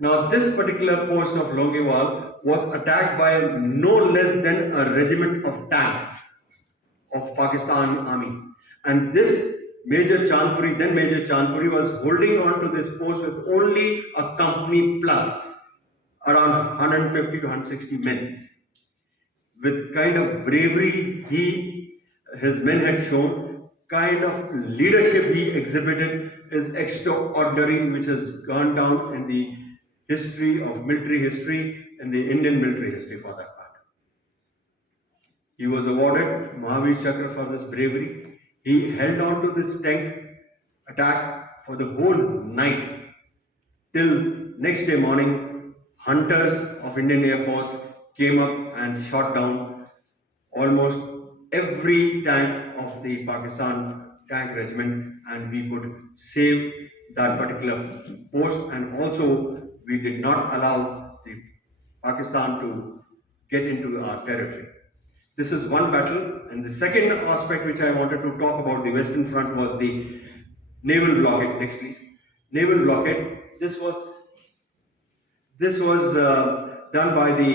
Now, this particular post of Longewal was attacked by no less than a regiment of tanks of Pakistan Army. And this Major Chandpuri, then Major Chandpuri, was holding on to this post with only a company plus around 150 to 160 men. With kind of bravery his men had shown, kind of leadership he exhibited is extraordinary, which has gone down in the history of military history and the Indian military history for that part. He was awarded Mahavir Chakra for this bravery. He held on to this tank attack for the whole night till next day morning. Hunters of Indian Air Force came up and shot down almost every tank of the Pakistan tank regiment, and we could save that particular post, and also we did not allow the Pakistan to get into our territory. This is one battle, and the second aspect which I wanted to talk about the Western Front was the naval blockade. Next, please. Naval blockade. This was done by the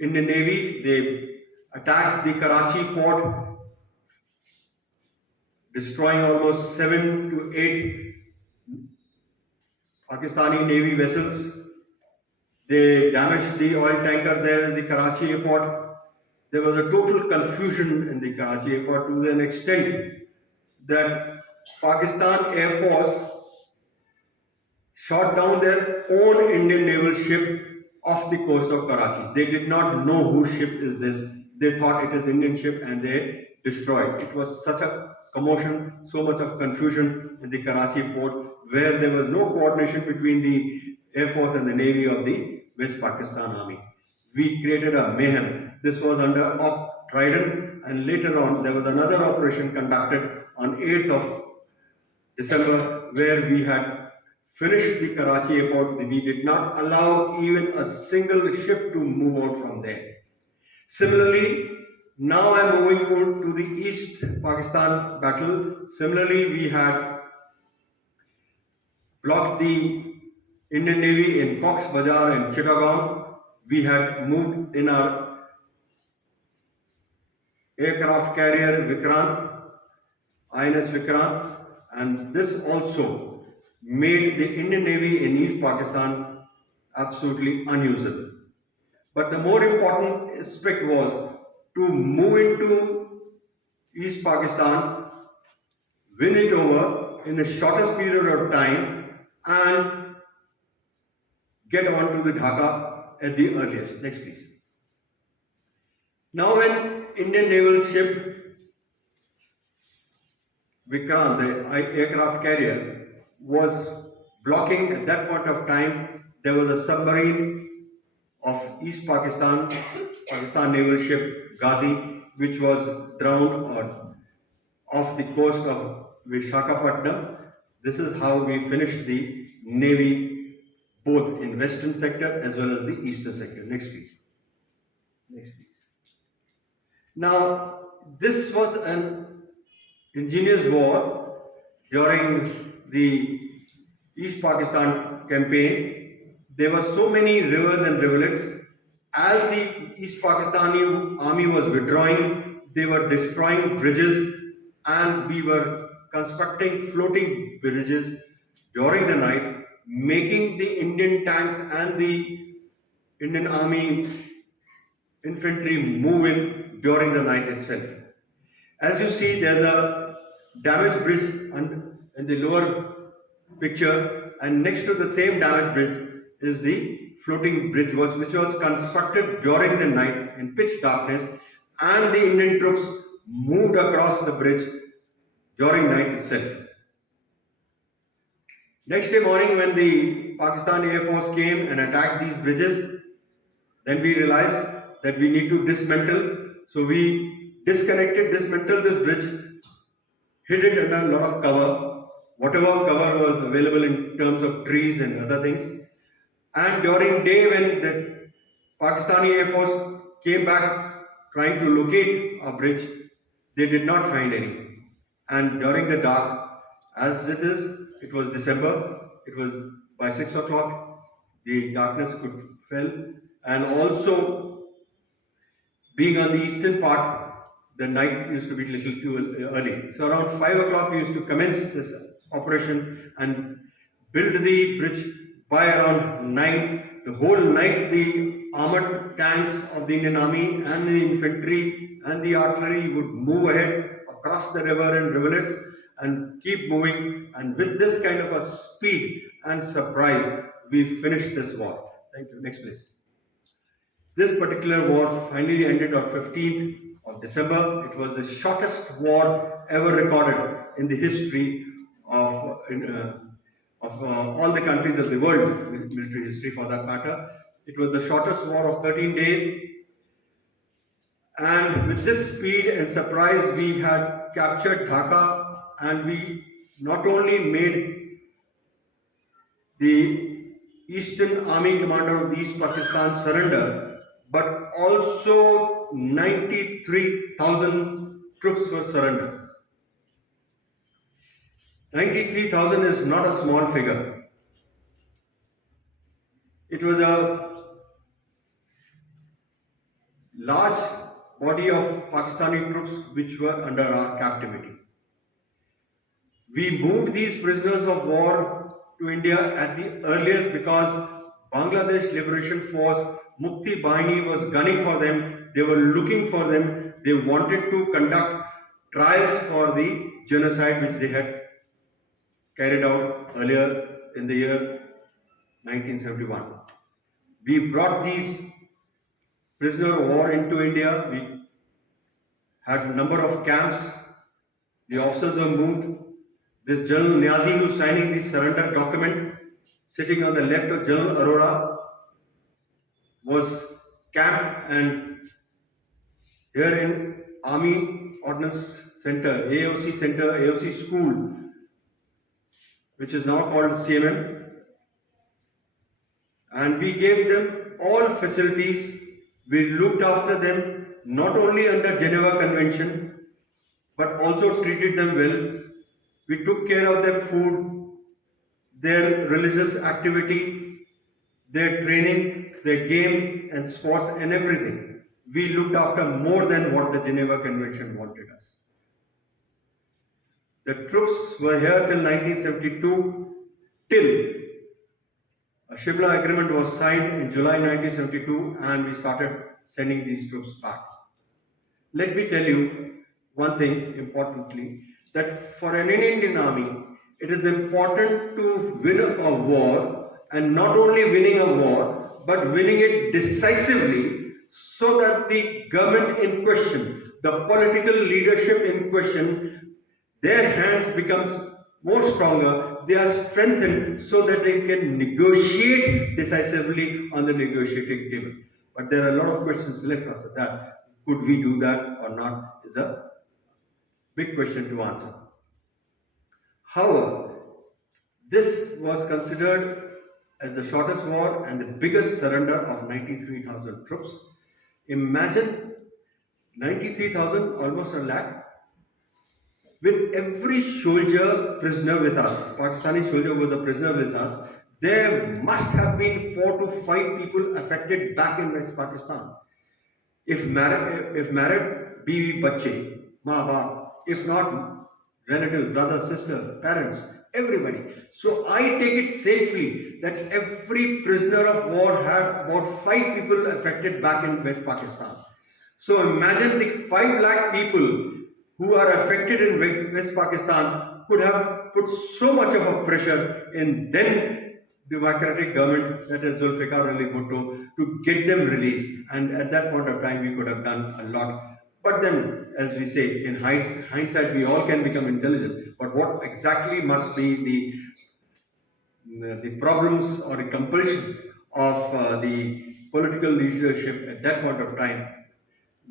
Indian Navy. They attacked the Karachi port, destroying almost 7 to 8 Pakistani Navy vessels. They damaged the oil tanker there in the Karachi airport. There was a total confusion in the Karachi airport to an extent that Pakistan Air Force shot down their own Indian naval ship off the coast of Karachi. They did not know whose ship is this. They thought it is Indian ship and they destroyed. It was such a commotion, so much of confusion in the Karachi port, where there was no coordination between the Air Force and the Navy of the West Pakistan Army. We created a mayhem. This was under Op Trident, and later on there was another operation conducted on 8th of December where we had finished the Karachi airport. We did not allow even a single ship to move out from there. Similarly, now I'm moving on to the East Pakistan battle. Similarly, we had blocked the Indian Navy in Cox's Bazar and Chittagong. We had moved in our aircraft carrier Vikrant, INS Vikrant, and this also made the Indian Navy in East Pakistan absolutely unusable. But the more important aspect was to move into East Pakistan, win it over in the shortest period of time, and get on to the Dhaka at the earliest. Next, please. Now, when Indian naval ship Vikrant, the aircraft carrier, was blocking at that point of time, there was a submarine of East Pakistan, Pakistan naval ship Ghazi, which was drowned off the coast of Vishakhapatnam. This is how we finished the Navy, both in Western sector as well as the Eastern sector. Next, please. Next, please. Now, this was an ingenious war during the East Pakistan campaign. There were so many rivers and rivulets. As the East Pakistani army was withdrawing, they were destroying bridges, and we were constructing floating bridges during the night, making the Indian tanks and the Indian army infantry move in during the night itself. As you see, there's a damaged bridge in the lower picture, and next to the same damaged bridge is the floating bridge which was constructed during the night in pitch darkness, and the Indian troops moved across the bridge during night itself. Next day morning, when the Pakistani Air Force came and attacked these bridges, then we realized that we need to dismantle. So we dismantled this bridge, hid it under a lot of cover, whatever cover was available in terms of trees and other things. And during day, when the Pakistani Air Force came back trying to locate a bridge, they did not find any. And during the dark, as it was December, it was by 6 o'clock, the darkness could fell, and also being on the eastern part, the night used to be little too early. So around 5 o'clock we used to commence this operation and build the bridge by around 9. The whole night the armored tanks of the Indian Army and the infantry and the artillery would move ahead across the river and rivulets and keep moving, and with this kind of a speed and surprise we finished this war. Thank you. Next please. This particular war finally ended on 15th of December. It was the shortest war ever recorded in the history of all the countries of the world, military history for that matter. It was the shortest war of 13 days. And with this speed and surprise, we had captured Dhaka, and we not only made the Eastern Army commander of the East Pakistan surrender, but also 93,000 troops were surrendered. 93,000 is not a small figure. It was a large body of Pakistani troops which were under our captivity. We moved these prisoners of war to India at the earliest because Bangladesh Liberation Force, Mukti Bahini, was gunning for them. They were looking for them. They wanted to conduct trials for the genocide which they had carried out earlier in the year 1971. We brought these prisoner of war into India. We had a number of camps. The officers were moved. This General Niazi, who is signing the surrender document, sitting on the left of General Arora, was camped, and here in Army Ordnance Center, AOC School, which is now called CMM, and we gave them all facilities. We looked after them not only under Geneva Convention, but also treated them well. We took care of their food, their religious activity, their training, their game and sports and everything. We looked after more than what the Geneva Convention wanted us. The troops were here till 1972, till a Shimla agreement was signed in July 1972, and we started sending these troops back. Let me tell you one thing importantly, that for an Indian army, it is important to win a war, and not only winning a war, but winning it decisively, so that the government in question, the political leadership in question, their hands becomes more stronger, they are strengthened so that they can negotiate decisively on the negotiating table. But there are a lot of questions left after that. Could we do that or not is a big question to answer. However, this was considered as the shortest war and the biggest surrender of 93,000 troops. Imagine 93,000, almost a lakh, with every soldier prisoner with us. Pakistani soldier was a prisoner with us. There must have been 4 to 5 people affected back in West Pakistan. If married, biwi, bache, maa baap. If not, relatives, brother, sister, parents, everybody. So I take it safely that every prisoner of war had about 5 people affected back in West Pakistan. So imagine the 5 lakh people who are affected in West Pakistan could have put so much of a pressure in then democratic government, that is Zulfikar Ali Bhutto, to get them released. And at that point of time, we could have done a lot. But then, as we say, in hindsight, we all can become intelligent. But what exactly must be the problems or the compulsions of the political leadership at that point of time,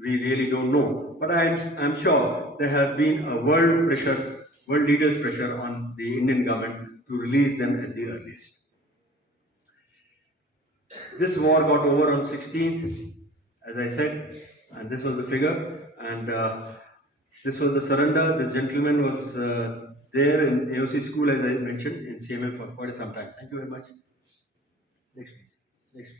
we really don't know. But I'm sure there has been a world leaders' pressure on the Indian government to release them at the earliest. This war got over on 16th, as I said, and this was the figure, and this was the surrender. This gentleman was there in AOC school, as I mentioned, in CMM for quite some time. Thank you very much. Next. Next, please.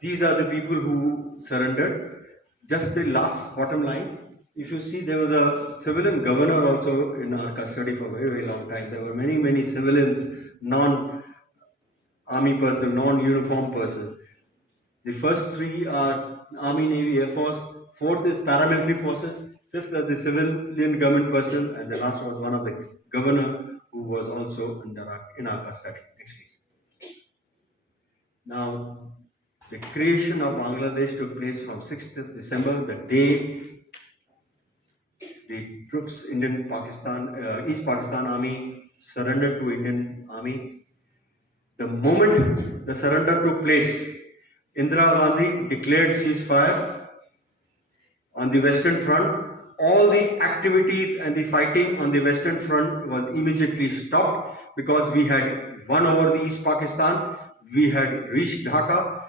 These are the people who surrendered. Just the last bottom line. If you see, there was a civilian governor also in our custody for a very, very long time. There were many, many civilians, non-army personnel, non-uniform personnel. The first three are Army, Navy, Air Force. Fourth is paramilitary forces. Fifth are the civilian government personnel, and the last was one of the governor who was also in our custody. Next, please. Now, the creation of Bangladesh took place from 6th of December, the day the troops, East Pakistan Army surrendered to Indian Army. The moment the surrender took place, Indira Gandhi declared ceasefire on the Western Front. All the activities and the fighting on the Western Front was immediately stopped because we had won over the East Pakistan. We had reached Dhaka.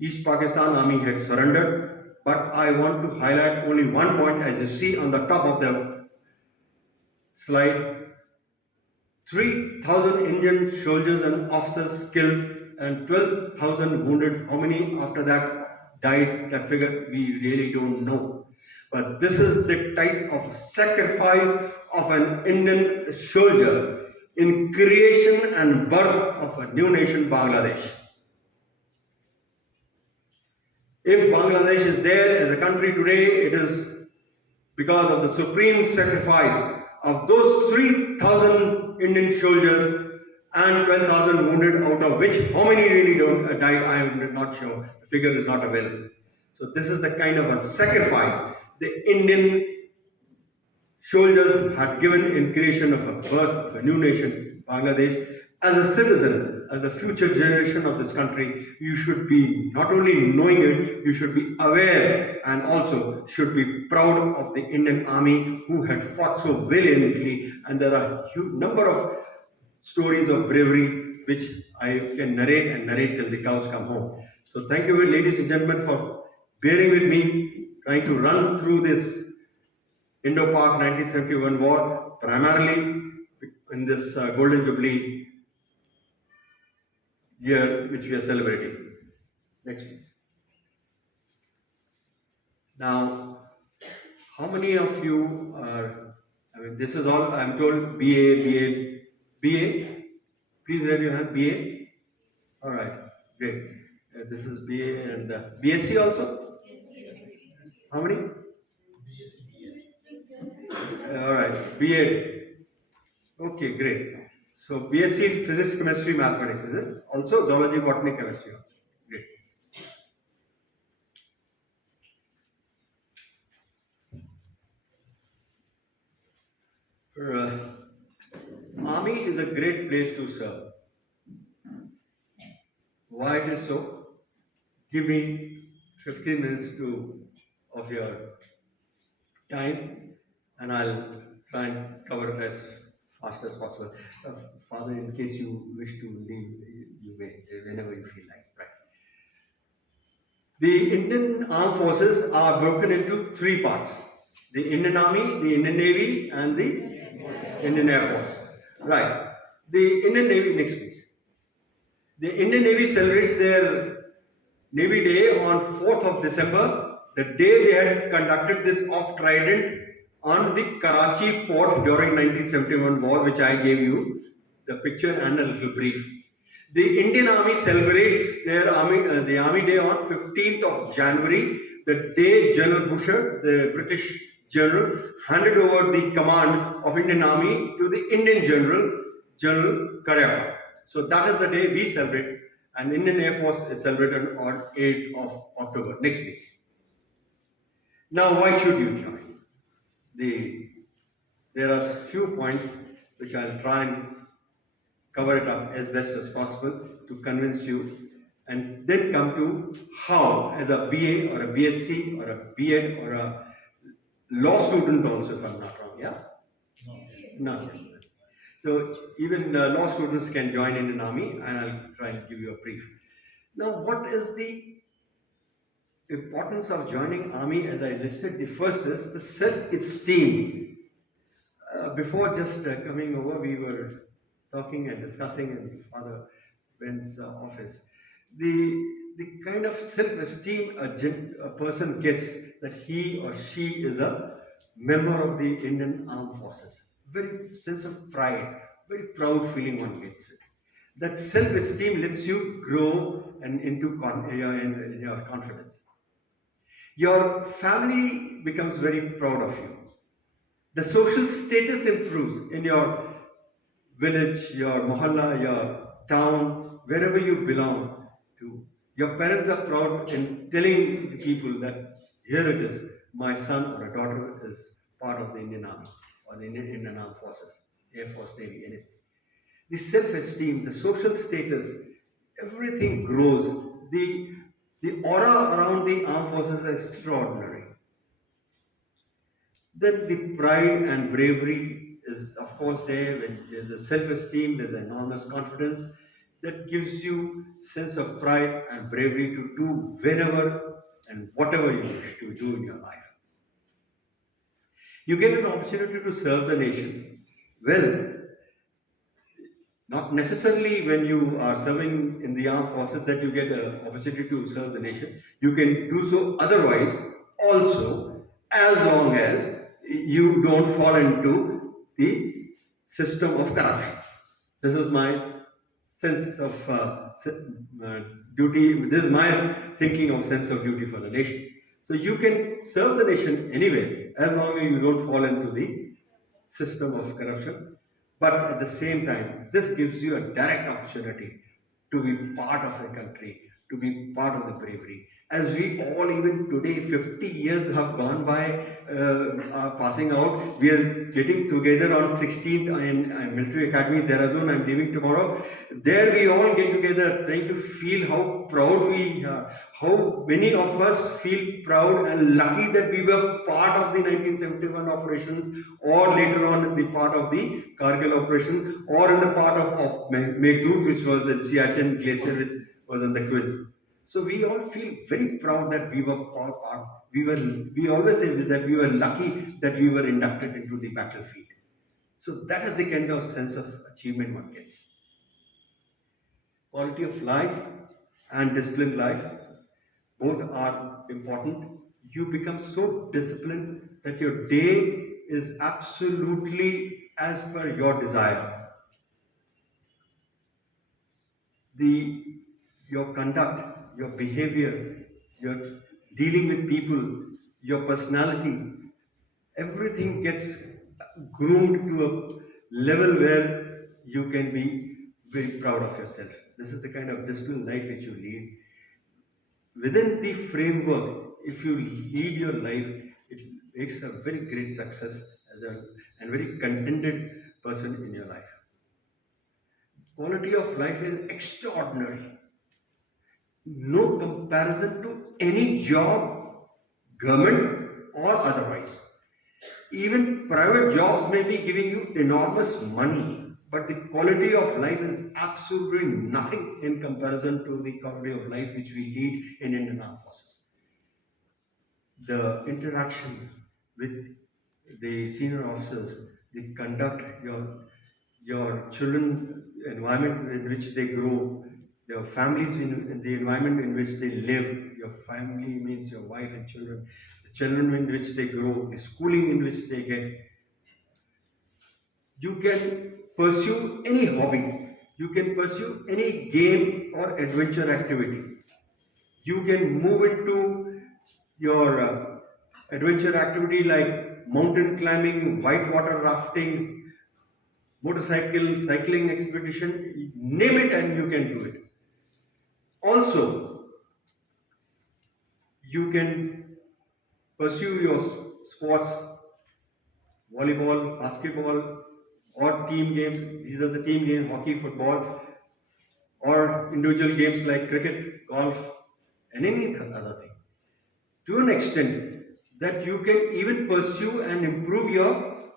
East Pakistan Army had surrendered. But I want to highlight only one point, as you see on the top of the slide. 3,000 Indian soldiers and officers killed and 12,000 wounded. How many after that died? That figure we really don't know. But this is the type of sacrifice of an Indian soldier in creation and birth of a new nation, Bangladesh. If Bangladesh is there as a country today, it is because of the supreme sacrifice of those 3,000 Indian soldiers and 12,000 wounded, out of which how many really died, I am not sure. The figure is not available. So this is the kind of a sacrifice the Indian soldiers had given in creation of a birth of a new nation, Bangladesh. As a citizen, as the future generation of this country, you should be not only knowing it, you should be aware and also should be proud of the Indian Army who had fought so valiantly. And there are a huge number of stories of bravery which I can narrate till the cows come home. So thank you, ladies and gentlemen, for bearing with me, trying to run through this Indo-Pak 1971 war, primarily in this Golden Jubilee year which we are celebrating. Next, please. Now, how many of you are, this is all, I'm told, BA? Please raise your hand, BA? All right, great. This is BA and BSc also? Yes. How many? All right, BA. Okay, great. So BSc Physics, Chemistry, Mathematics, is it? Also Zoology, Botany, Chemistry also. Great. Army is a great place to serve. Why it is so? Give me 15 minutes of your time and I'll try and cover it as fast as possible. Father, in case you wish to leave, you may, whenever you feel like. Right. The Indian Armed Forces are broken into three parts: the Indian Army, the Indian Navy, and the Indian Air Force. Right. The Indian Navy, next please. The Indian Navy celebrates their Navy Day on 4th of December, the day they had conducted this Op Trident on the Karachi port during 1971 war, which I gave you the picture and a little brief. The Indian Army celebrates their the Army Day on 15th of January, the day General Busher, the British general, handed over the command of Indian Army to the Indian General, General Karyappa. So that is the day we celebrate, and Indian Air Force is celebrated on 8th of October. Next please. Now why should you join? There are few points which I'll try and cover it up as best as possible to convince you, and then come to how, as a BA or a BSc or a BEd or a law student also, if I'm not wrong, yeah? No. So even law students can join in an army, and I'll try and give you a brief. Now, what is the importance of joining army? As I listed, the first is the self-esteem. Before just coming over, we were talking and discussing in Father Ben's office. the kind of self-esteem a person gets, that he or she is a member of the Indian Armed Forces. Very sense of pride, very proud feeling one gets. That self-esteem lets you grow and into in your confidence. Your family becomes very proud of you. The social status improves in your village, your mohalla, your town, wherever you belong to. Your parents are proud in telling the people that here it is, my son or a daughter is part of the Indian Army or the Indian Armed Forces, Air Force, Navy, anything. The self-esteem, the social status, everything grows. The aura around the armed forces is extraordinary. Then the pride and bravery is, of course, there. When there's a self-esteem, there's enormous confidence that gives you sense of pride and bravery to do whenever and whatever you wish to do in your life. You get an opportunity to serve the nation. Well, not necessarily when you are serving in the armed forces that you get an opportunity to serve the nation. You can do so otherwise also, as long as you don't fall into the system of corruption. This is my sense of duty. This is my thinking of sense of duty for the nation. So you can serve the nation anyway, as long as you don't fall into the system of corruption. But at the same time, this gives you a direct opportunity to be part of the country, to be part of the bravery. As we all, even today, 50 years have gone by, are passing out. We are getting together on 16th in Military Academy, Dehradun. I'm leaving tomorrow. There we all get together, trying to feel how proud we are, how many of us feel proud and lucky that we were part of the 1971 operations, or later on the part of the Kargil operation, or in the part of Meghdut, which was in Siachen Glacier, which was in the quiz. So we all feel very proud that we were part. We always say that we were lucky that we were inducted into the battlefield. So that is the kind of sense of achievement one gets. Quality of life and disciplined life, both are important. You become so disciplined that your day is absolutely as per your desire. Your conduct, your behavior, your dealing with people, your personality, everything gets groomed to a level where you can be very proud of yourself. This is the kind of disciplined life which you lead. Within the framework, if you lead your life, it makes a very great success and very contented person in your life. Quality of life is extraordinary. No comparison to any job, government or otherwise. Even private jobs may be giving you enormous money, but the quality of life is absolutely nothing in comparison to the quality of life which we lead in Indian Armed Forces. The interaction with the senior officers, the conduct, your children, environment in which they grow, your families in the environment in which they live. Your family means your wife and children, the children in which they grow, the schooling in which they get. You can pursue any hobby, you can pursue any game or adventure activity. You can move into your adventure activity like mountain climbing, whitewater rafting, motorcycle, cycling expedition, name it and you can do it. Also, you can pursue your sports, volleyball, basketball, or team games. These are the team games, hockey, football, or individual games like cricket, golf, and any other thing. To an extent that you can even pursue and improve your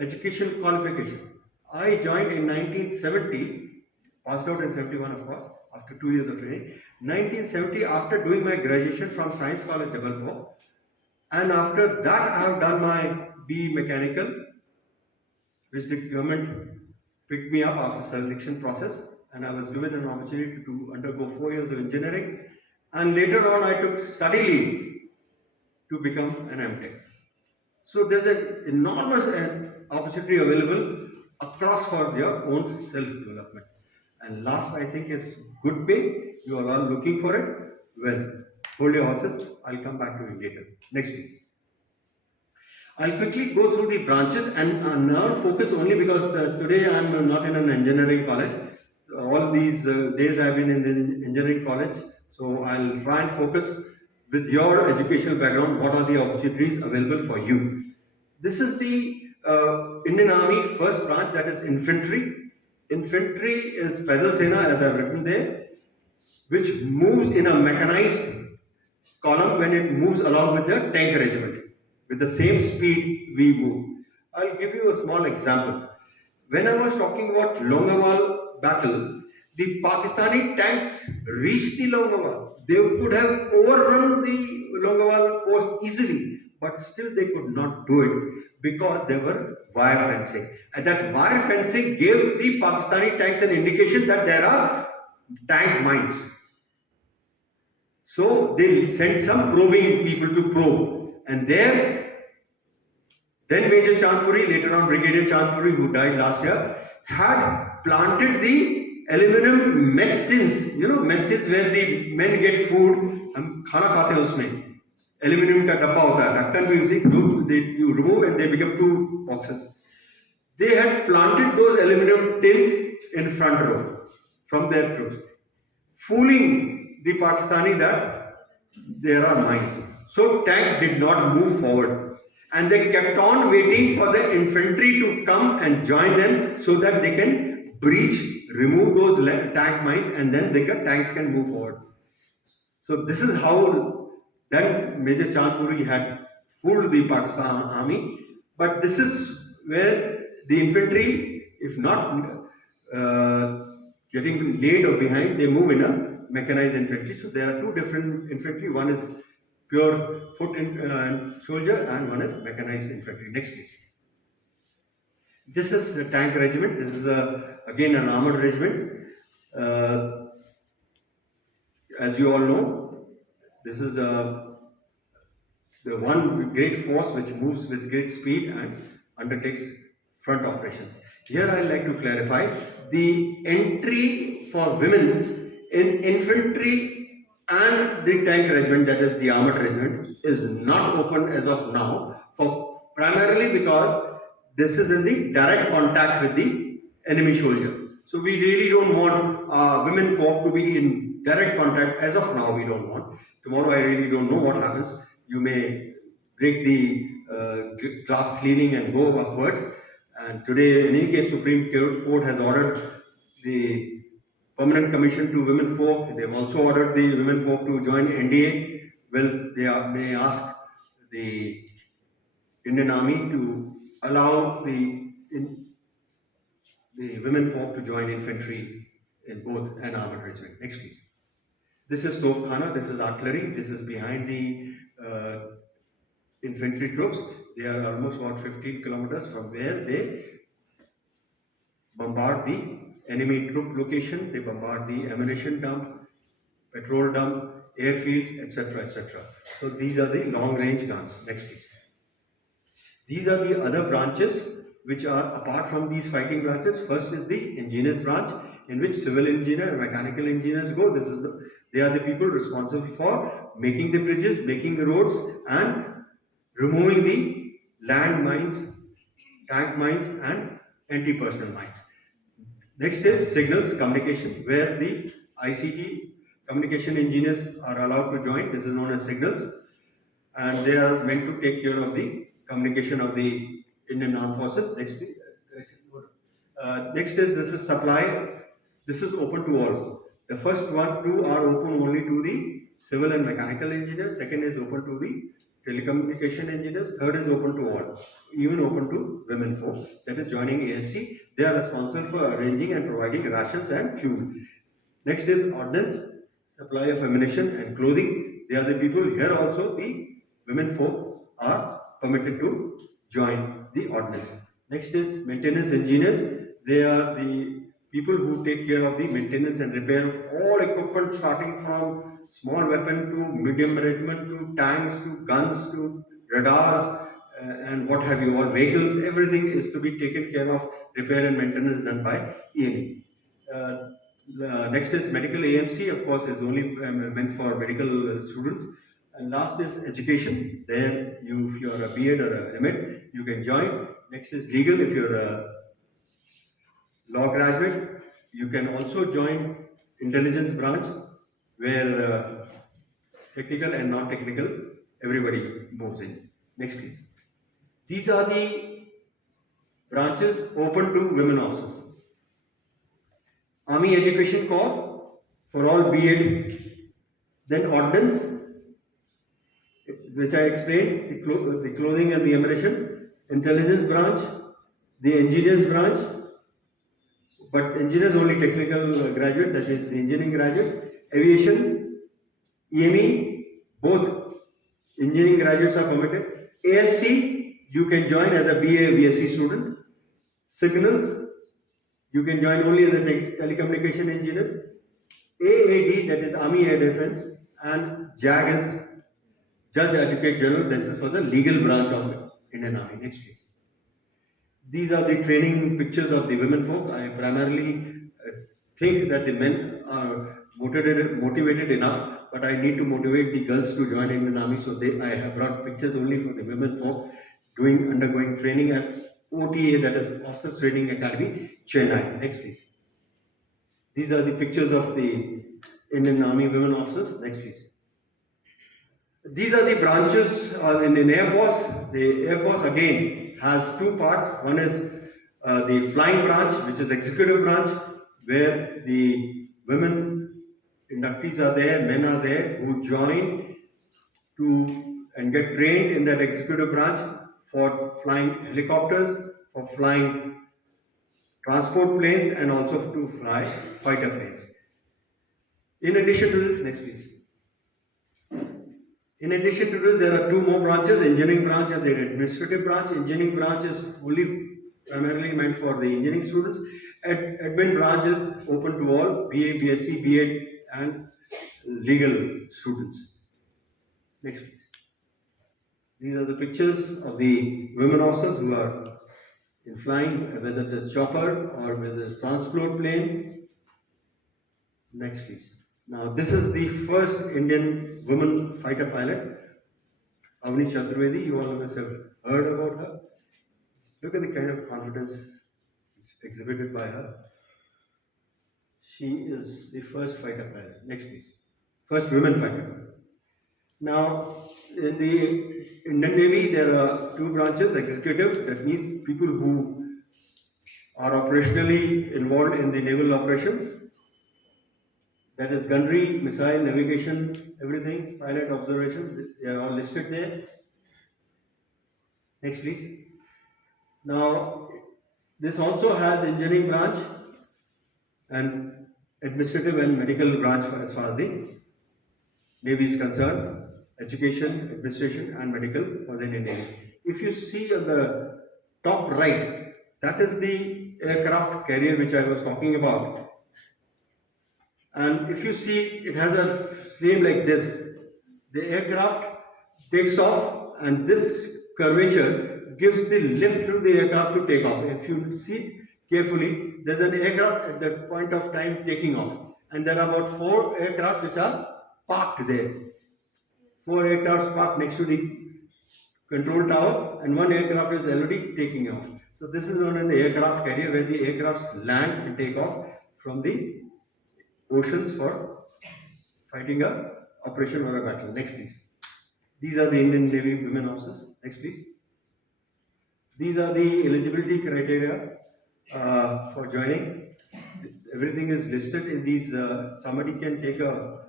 education qualification. I joined in 1970, passed out in 71 of course, after 2 years of training. 1970, after doing my graduation from Science College, Jabalpur, and after that I have done my BE Mechanical, which the government picked me up after selection process, and I was given an opportunity to undergo 4 years of engineering. And later on, I took study leave to become an MTech. So there's an enormous opportunity available across for their own self-development. And last, I think, is good pay. You are all looking for it. Well, hold your horses. I'll come back to it later. Next, please. I'll quickly go through the branches and now focus only because today I'm not in an engineering college. All these days I've been in the engineering college. So I'll try and focus with your educational background, what are the opportunities available for you. This is the Indian Army first branch, that is infantry. Infantry is Pedal Sena, as I've written there, which moves in a mechanized column when it moves along with the tank regiment. With the same speed we move. I'll give you a small example. When I was talking about Longawal battle, the Pakistani tanks reached the Longawal. They could have overrun the Longawal post easily, but still they could not do it because there were wire fencing. And that wire fencing gave the Pakistani tanks an indication that there are tank mines. So they sent some probing people to probe. And there, then Major Chandpuri, later on Brigadier Chandpuri, who died last year, had planted the aluminum mess tins. You know, mess tins where the men get food. हम खाना खाते हैं उसमें. Aluminum का डब्बा होता है. ढक्कन भी उसी you remove and they become 2 boxes. They had planted those aluminum tins in front row from their troops, fooling the Pakistani that there are mines. So tank did not move forward, and they kept on waiting for the infantry to come and join them so that they can breach, remove those tank mines, and then tanks can move forward. So this is how then Major Chandpuri had fooled the Pakistan army. But this is where the infantry, if not getting late or behind, they move in a mechanized infantry. So there are 2 different infantry. One is pure foot soldier and one is mechanized infantry. Next, please. This is a tank regiment. This is again an armored regiment. As you all know, this is the one great force which moves with great speed and undertakes front operations. Here I like to clarify the entry for women in infantry and the tank regiment, that is the armored regiment, is not open as of now, primarily because this is in the direct contact with the enemy soldier. So we really don't want women folk to be in direct contact. As of now, we don't want. Tomorrow I really don't know what happens. You may break the glass ceiling and go upwards. And today, in any case, Supreme Court has ordered the permanent commission to women folk. They have also ordered the women folk to join NDA. Well, they may ask the Indian Army to allow the women folk to join infantry in both an armored regiment. Next, please. This is Topkhana, this is artillery, this is behind the infantry troops. They are almost about 15 kilometers from where they bombard the enemy troop location, they bombard the ammunition dump, petrol dump, airfields, etc., etc. So these are the long-range guns. Next, please. These are the other branches which are apart from these fighting branches. First is the engineers branch, in which civil engineer and mechanical engineers go. They are the people responsible for making the bridges, making the roads, and removing the land mines, tank mines, and anti-personnel mines. Next is signals communication, where the ICT communication engineers are allowed to join. This is known as signals, and they are meant to take care of the communication of the Indian Armed Forces. Next, this is supply. This is open to all. The first 2 are open only to the civil and mechanical engineers. Second is open to the telecommunication engineers. Third is open to all, even open to women folk, that is joining ASC. They are responsible for arranging and providing rations and fuel. Next is ordnance, supply of ammunition and clothing. They are the people here also. The women folk are permitted to join the ordnance. Next is maintenance engineers. They are the people who take care of the maintenance and repair of all equipment, starting from small weapon to medium regiment to tanks to guns to radars and what have you, all vehicles, everything is to be taken care of, repair and maintenance done by EME. Next is medical AMC, of course, is only meant for medical students. And last is education. There, if you're a B.Ed or a M.Ed, you can join. Next is legal. If you're a law graduate, you can also join intelligence branch, where technical and non-technical, everybody moves in. Next, please. These are the branches open to women officers. Army Education Corps for all B.Ed, then Ordnance, which I explained, the clothing and the ammunition, intelligence branch, the engineers branch, but engineers only technical graduate, that is the engineering graduate, aviation, EME, both engineering graduates are permitted. ASC, you can join as a BA, BSc student. Signals, you can join only as a telecommunication engineer. AAD, that is Army Air Defense, and JAG is Judge Advocate General, this is for the legal branch of Indian Army. Next, please. These are the training pictures of the women folk. I primarily think that the men are motivated enough, but I need to motivate the girls to join Indian Army. So I have brought pictures only for the women folk undergoing training at OTA, that is Officers Training Academy, Chennai. Next, please. These are the pictures of the Indian Army women officers. Next, please. These are the branches in Air Force. The Air Force again has two parts. One is the flying branch, which is executive branch, where the women inductees are there, men are there who join and get trained in that executive branch for flying helicopters, for flying transport planes, and also to fly fighter planes. In addition to this, next please. In addition to this, there are two more branches, engineering branch and the administrative branch. Engineering branch is primarily meant for the engineering students. Admin branch is open to all BA, BSc, B.Ed and legal students. Next, please. These are the pictures of the women officers who are in flying, whether it is chopper or whether it is transport plane. Next, please. Now, this is the first Indian woman fighter pilot, Avani Chaturvedi. You all must have heard about her. Look at the kind of confidence exhibited by her. She is the first fighter pilot. Next, please. First women fighter pilot. Now, in the Indian Navy, there are two branches, executives, that means people who are operationally involved in the naval operations. That is gunnery, missile, navigation, everything, pilot observation, they are all listed there. Next, please. Now, this also has engineering branch and administrative and medical branch as far as the Navy is concerned, education, administration and medical for the Indian Navy. If you see on the top right, that is the aircraft carrier which I was talking about. And if you see, it has a frame like this. The aircraft takes off and this curvature gives the lift to the aircraft to take off. If you see carefully, there's an aircraft at that point of time taking off. And there are about 4 aircraft which are parked there. 4 aircraft parked next to the control tower and 1 aircraft is already taking off. So this is known as an aircraft carrier, where the aircrafts land and take off from the oceans for fighting a operation or a battle. Next, please. These are the Indian Navy women officers. Next, please. These are the eligibility criteria for joining. Everything is listed in these. Somebody can take a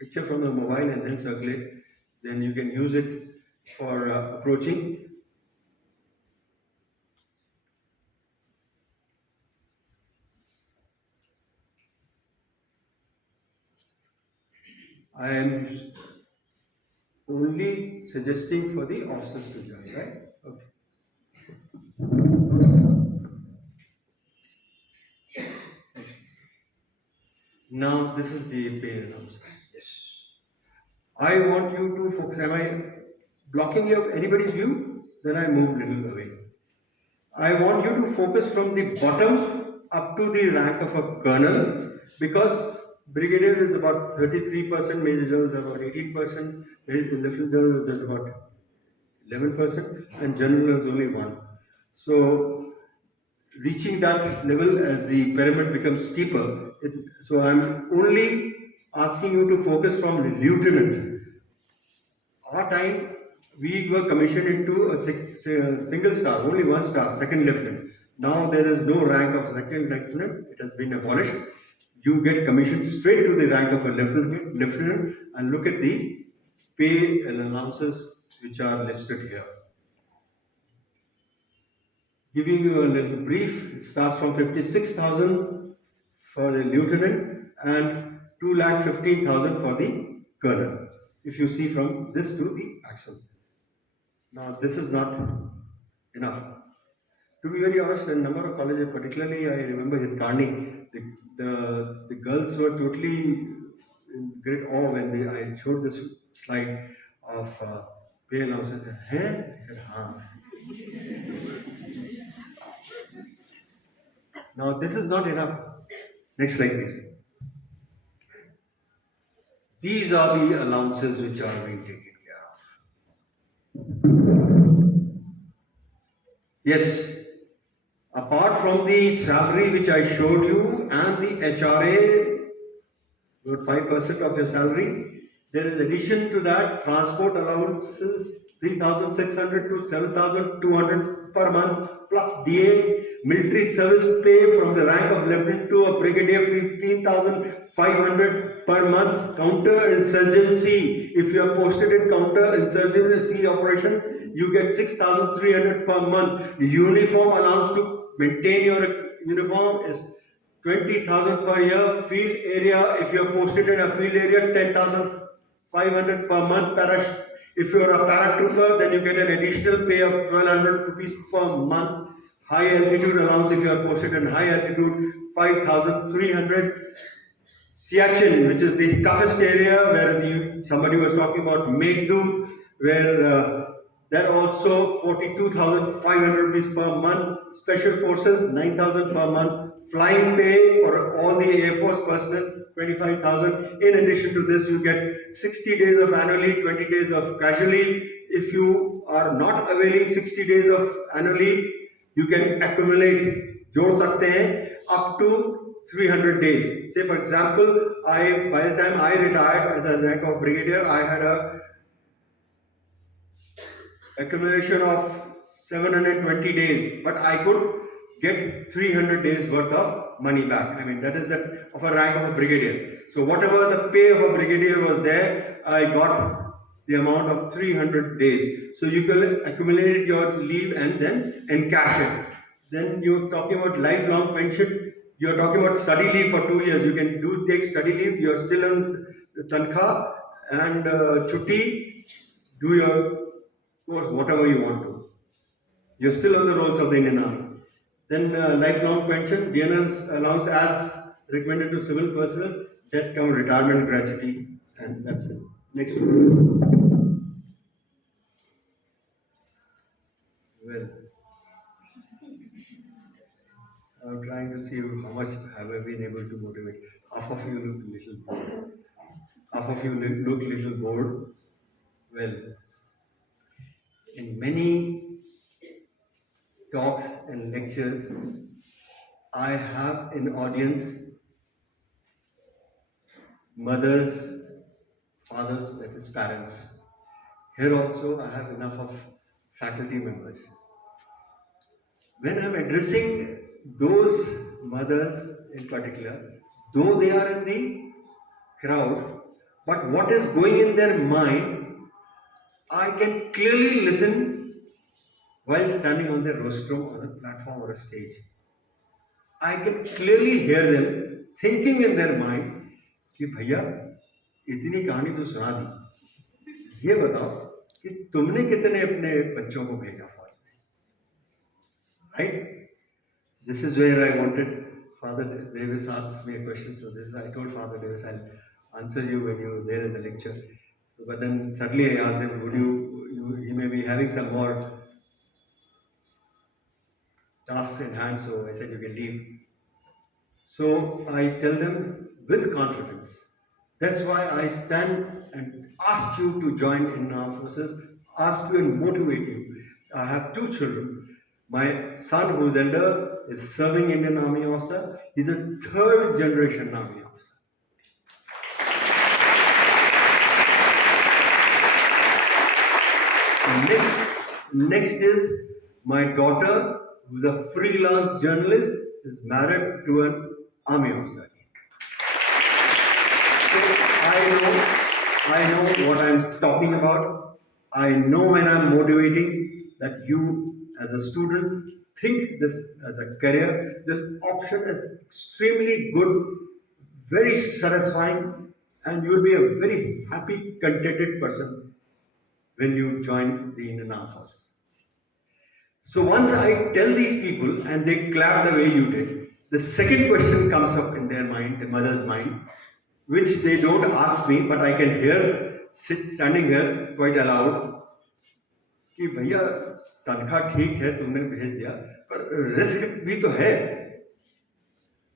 picture from a mobile and then circulate. Then you can use it for approaching. I am only suggesting for the officers to join, right? Okay. Now this is the pay announcement. Yes. I want you to focus. Am I blocking your anybody's view? Then I move little away. I want you to focus from the bottom up to the rank of a colonel, because brigadier is about 33%, major general is about 18%, lieutenant general is about 11%, and general is only 1. So reaching that level as the pyramid becomes steeper. So I'm only asking you to focus from lieutenant. Our time, we were commissioned into a single star, only 1 star, second lieutenant. Now there is no rank of second lieutenant, it has been abolished. You get commissioned straight to the rank of a lieutenant, and look at the pay and allowances which are listed here. Giving you a little brief, it starts from 56,000 for the lieutenant and 2,15,000 for the colonel. If you see from this to the maximum. Now this is not enough. To be very honest, in a number of colleges, particularly I remember in Karni, the girls were totally in great awe when I showed this slide of pay allowances. Hey? I said, "Haan." Now this is not enough. Next slide, please. These are the allowances which are being taken care of. Yes, apart from the salary which I showed you and the HRA, about 5% of your salary, there is addition to that transport allowances 3,600 to 7,200 per month plus DA, military service pay from the rank of lieutenant to a brigadier 15,500 per month, counter-insurgency. If you are posted in counter-insurgency operation, you get 6,300 per month. The uniform allowance to maintain your uniform is 20,000 per year. Field area, if you are posted in a field area, 10,500 per month. If you are a paratrooper, then you get an additional pay of 1,200 rupees per month. High altitude allowance, if you are posted in high altitude, 5,300. Siachen, which is the toughest area where somebody was talking about Meghdut, where that also 42,500 rupees per month. Special forces 9,000 per month. Flying pay for all the Air Force personnel 25,000. In addition to this, you get 60 days of annually, 20 days of casually. If you are not availing 60 days of annually, you can accumulate, जोड़ सकते हैं up to 300 days. Say for example, by the time I retired as a rank of brigadier, I had a accumulation of 720 days, but I could get 300 days worth of money back. I mean, that is of a rank of a brigadier. So whatever the pay of a brigadier was there, I got the amount of 300 days. So you can accumulate your leave and then encash it. Then you're talking about lifelong pension. You're talking about study leave for 2 years. You can take study leave. You're still on tankha and chutti. Do your course, whatever you want to. You're still on the rolls of the Indian Army. Then lifelong pension, DNL's allowance as recommended to civil personnel, death count, retirement, gratuity, and that's it. Next one. Well, I'm trying to see how much have I been able to motivate. Half of you look little bored. Half of you look little bored. Well, in many talks and lectures, I have in audience mothers, fathers, that is parents. Here also I have enough of faculty members. When I'm addressing those mothers in particular, though they are in the crowd, but what is going in their mind, I can clearly listen while standing on the rostrum, on a platform or a stage. I can clearly hear them thinking in their mind कि भैया इतनी कहानी तो सुना दी, ये बताओ कि तुमने कितने अपने बच्चों को भेजा फौज में, right? This is where I wanted Father Davis asked me a question, so this is, I told Father Davis I'll answer you when you're there in the lecture. So, but then suddenly I asked him, would he may be having some more tasks in hand, so I said you can leave. So I tell them with confidence. That's why I stand and ask you to join in our forces, ask you and motivate you. I have two children. My son, who's elder, is serving Indian Army officer. He's a third generation Army officer. Next is my daughter, who's a freelance journalist, is married to an army officer. So I know what I'm talking about. I know when I'm motivating that you, as a student, think this as a career. This option is extremely good, very satisfying, and you'll be a very happy, contented person when you join the Indian Armed Forces. So once I tell these people and they clap the way you did, the second question comes up in their mind, the mother's mind, which they don't ask me, but I can hear standing here quite aloud, कि भैया तनख्वाह ठीक है तुमने भेज दिया पर risk भी तो है.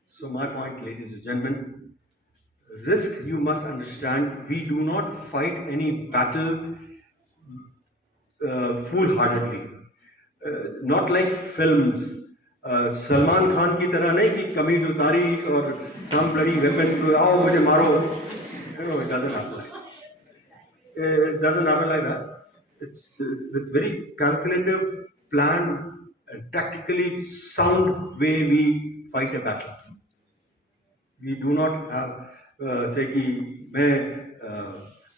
So my point, ladies and gentlemen, risk, you must understand, we do not fight any battle foolhardily. Not like films. Salman Khan की तरह नहीं कि कमीज उतारी और some bloody weapon को आओ मुझे मारो. No, it doesn't happen. It doesn't happen like that. It's with very calculative, planned, tactically sound way we fight a battle. We do not have say कि मैं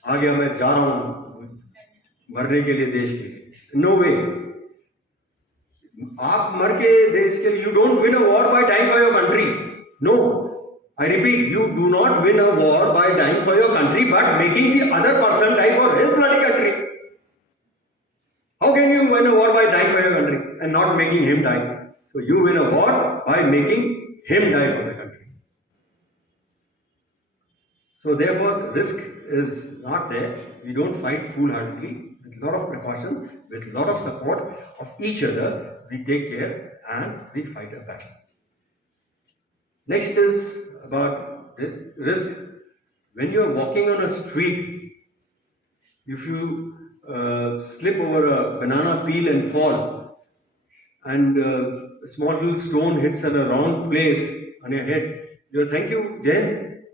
आ गया मैं जा रहा हूँ मरने के लिए देश के लिए. No way. आप मर के देश के लिए, you don't win a war by dying for your country. No. I repeat, you do not win a war by dying for your country, but making the other person die for his bloody country. How can you win a war by dying for your country and not making him die? So you win a war by making him die for the country. So therefore, risk is not there. We don't fight foolhardily. With a lot of precaution, with a lot of support of each other, we take care and we fight a battle. Next is about risk. When you are walking on a street, if you slip over a banana peel and fall, and a small little stone hits at a wrong place on your head, you thank you, Jen.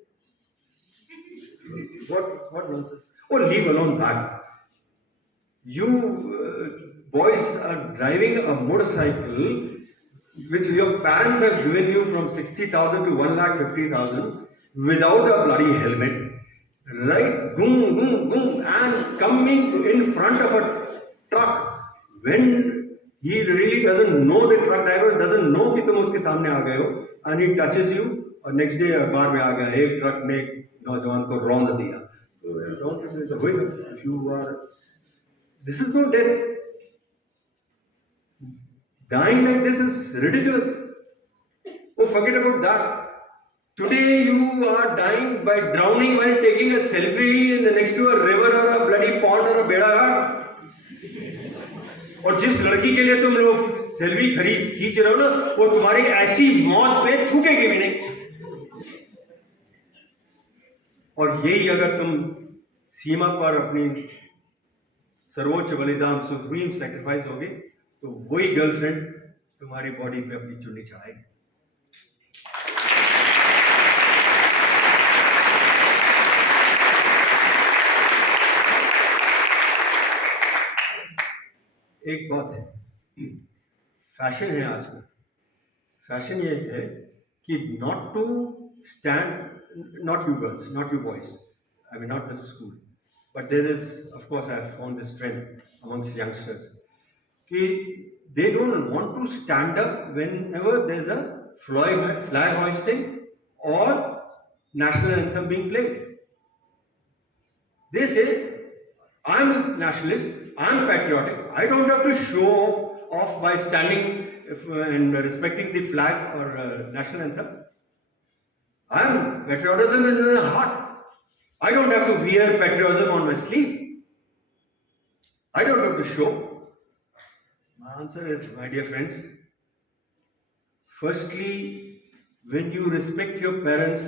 What nonsense? Oh, leave alone that. You boys are driving a motorcycle which your parents have given you from 60,000 to 1,50,000 without a bloody helmet, right? Boom, boom, boom, and coming in front of a truck when he really doesn't know, the truck driver doesn't know कि तुम उसके सामने आ गए हो, and he touches you, और next day अखबार में आ गया एक ट्रक ने नौजवान को रौंद दिया. If you are, this is no death. Dying like this is ridiculous. Oh, forget about that. Today you are dying by drowning while taking a selfie next to a river or a bloody pond or a bedaghat. और जिस लड़की के लिए तुम लोग selfie खींच रहे हो ना, वो तुम्हारी ऐसी मौत पे थूकेगी भी नहीं. और यही अगर तुम सीमा पर अपनी सर्वोच्च बलिदान, सुप्रीम सैक्रिफाइस होगी, तो वही गर्लफ्रेंड तुम्हारी बॉडी पे अपनी चुन्नी चढ़ाएगी. एक बात है, फैशन है आजकल. फैशन ये है कि not to stand, not you girls, not you boys, I mean not this school, but there is, of course, I have found this trend amongst youngsters, कि they don't want to stand up whenever there's a flag hoisting or national anthem being played. They say, I'm nationalist, I'm patriotic, I don't have to show off by standing and respecting the flag or national anthem. I am patriotism in my heart. I don't have to wear patriotism on my sleeve. I don't have to show. My answer is, my dear friends, firstly, when you respect your parents,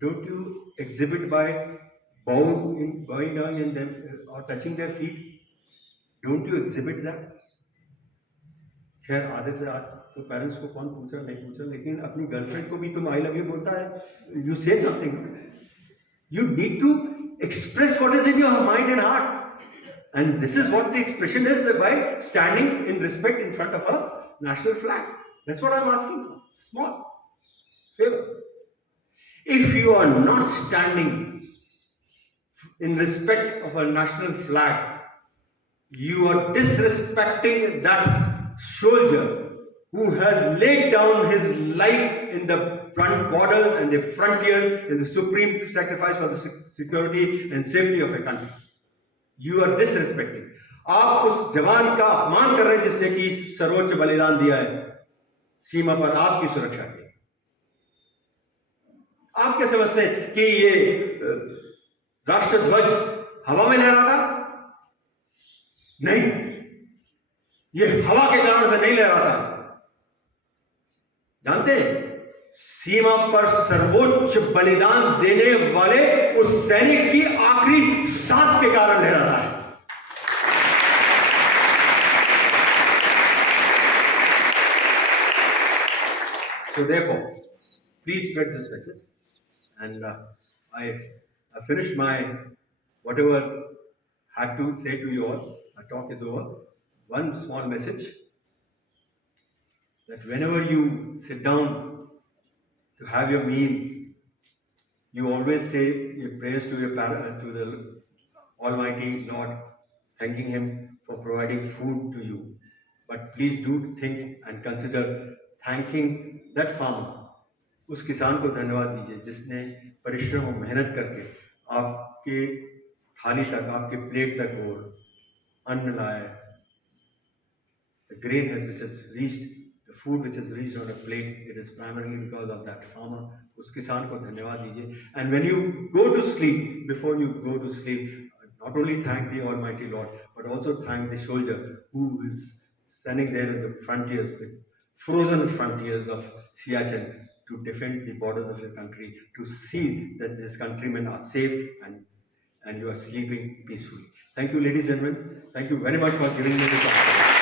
don't you exhibit by bowing down in them or touching their feet? Don't you exhibit that? खैर आधे से आज तो parents को कौन पूछ रहा नहीं पूछ रहा, लेकिन अपनी गर्लफ्रेंड को भी तुम आई लव यू बोलता है, you say something, you need to express what is in your mind and heart, and this is what the expression is by standing in respect in front of a national flag. That's what I'm asking for. Small favor. If you are not standing in respect of a national flag, you are disrespecting that soldier who has laid down his life in the front borders and the frontiers in the supreme sacrifice for the security and safety of a country. You are disrespecting. आप उस जवान का अपमान कर रहे हैं जिसने कि सर्वोच्च बलिदान दिया है सीमा पर आपकी सुरक्षा के लिए। आप क्या समझते हैं कि ये राष्ट्रध्वज हवा में लहरा था? नहीं, ये हवा के कारण से नहीं लहरा था। जानते हैं, सीमा पर सर्वोच्च बलिदान देने वाले उस सैनिक की आखिरी सांस के कारण लहराता है। So therefore, please spread this message, and I finished my whatever had to say to you all. My talk is over. One small message, that whenever you sit down to have your meal, you always say your prayers to the Almighty Lord, thanking Him for providing food to you. But please do think and consider thanking that farmer. उस किसान को धन्यवाद दीजिए जिसने परिश्रम और मेहनत करके आपके थाली तक, आपके प्लेट तक वो अन्न लाया है। The grain which has reached, the food which has reached on a plate, it is primarily because of that farmer. उस किसान को धन्यवाद दीजिए. And when you go to sleep, before you go to sleep, not only thank the Almighty Lord, but also thank the soldier who is standing there in the frontiers, the frozen frontiers of Siachen, to defend the borders of your country, to see that these countrymen are safe and you are sleeping peacefully. Thank you, ladies and gentlemen. Thank you very much for giving me this opportunity.